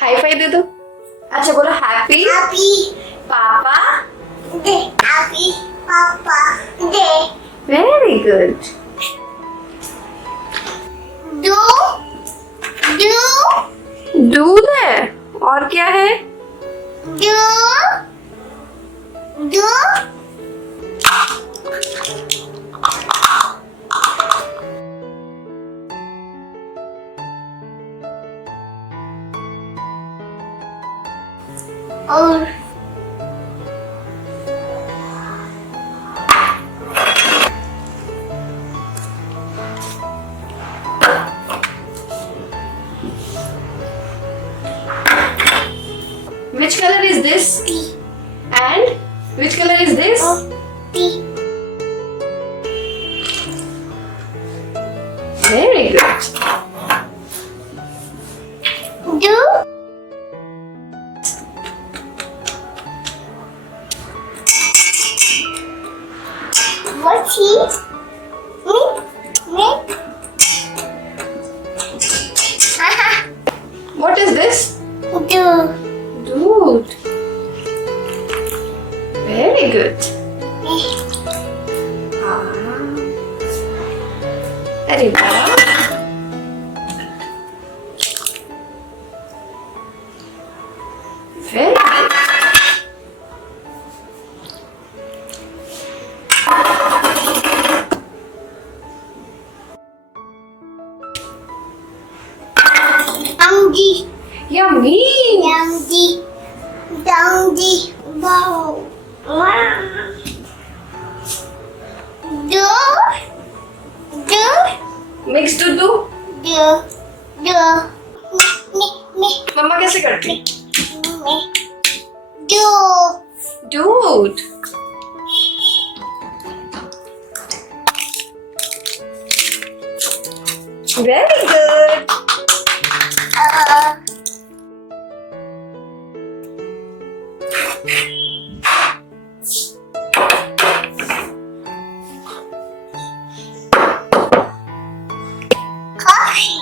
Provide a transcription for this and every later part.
Hi fi दे दो. अच्छा बोलो हैप्पी पापा डे. Very good. दूध है. और क्या है? और Which color is this? And which color is this? Very good. What's he? Me? What is this? Dude. Very good. अरे वाह. Very good. Yummy. Wow. Mix dudu. मम्मा कैसे करती? Dude. Very good. Coffee.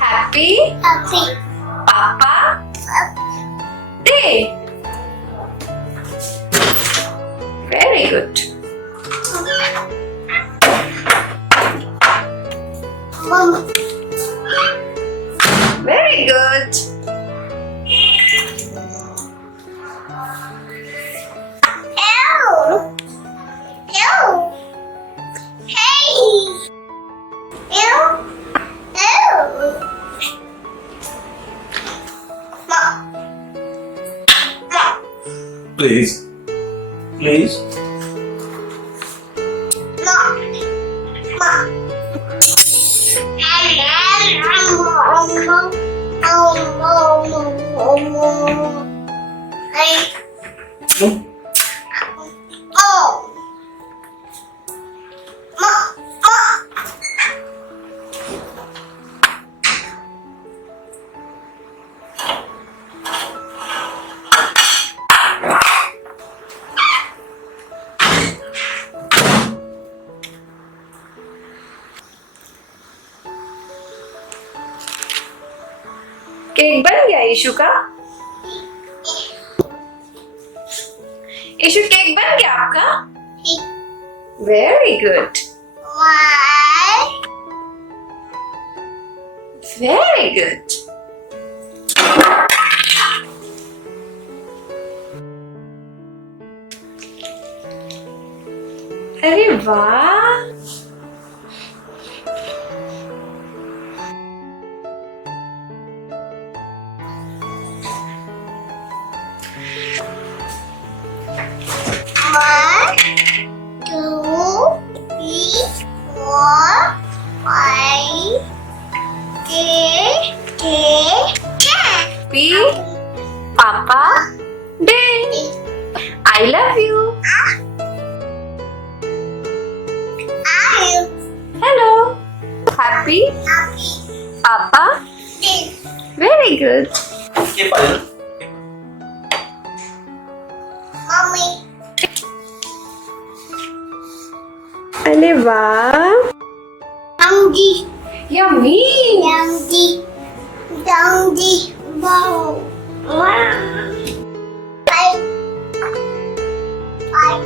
Happy Happy. Papa Day. Very good. Very good. Please. Cake बन गया issue का. Issue cake बन गया आपका. Very good. Very good. अरे वाह. Happy Papa Day. I love you. Hello. Happy Papa Day. Very good. ये पायल. अरे वाह. Yummy. Yummy! Yummy. Yummy. Wow. Wow. I.